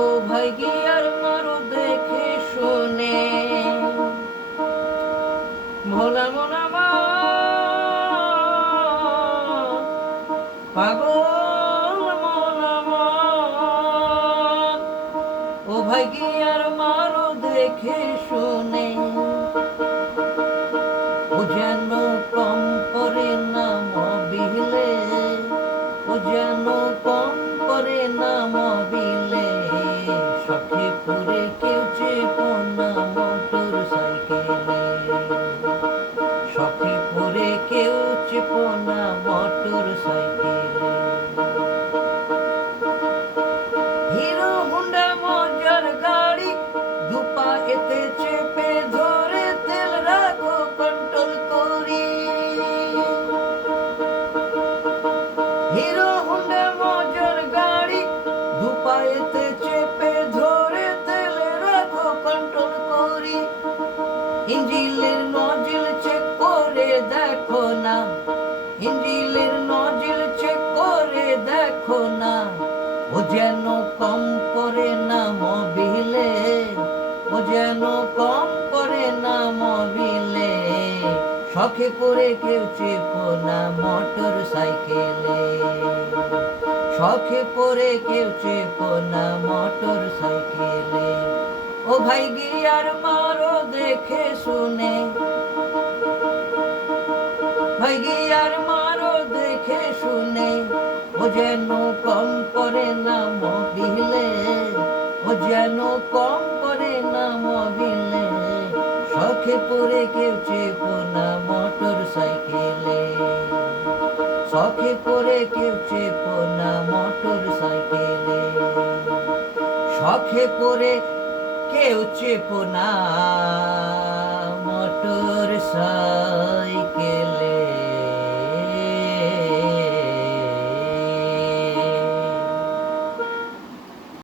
ও ভাই গিয়ার মারো দেখে শুনে, ভোলা মন আমার, পাগল মন আমার। ও ভাই গিয়ার মারো দেখে শুনে, ও যেন কম করে না মবিলে, ও যেন কম করে না মবিলে। সখী পুরে কেউ চেপো না মোটর সাইকেলে, সখী পুরে কেউ চেপো না মোটর সাইকেলে। হিরো হুন্ডা মজার গাড়ি, দুপা এতে চেপে ধরে তেল রাখো কন্ট্রোল করি। হিরো হুন্ডা মজার গাড়ি, দুপা এতে চেপে ধরে তেল রাখো কন্ট্রোল করি। ইঞ্জিনের নজিল চেক করে দেখো না, ইঞ্জিনের নজিল চেক করে দেখো না। ও যেন কম করে না মবিলে, ও যেন কম করে না মবিলে। শখে করে কেউ চেপো না মোটর সাইকেলে, শখে পরে কেউ চেপো না মোটর সাইকেলে। ও ভাই গিয়ার মারো দেখে শুনে, ভাই গিয়ার মারো দেখে শুনে। ও যেন কম করে না মবিলে, ও যেন কম করে না মবিলে। শখে পরে কেউ চেপো না মোটর সাইকেলে, শখে পরে কেউ চেপো না মোটর সাইকেলে, শখে পরে কেউ চেপো না মোটর সাইকেলে।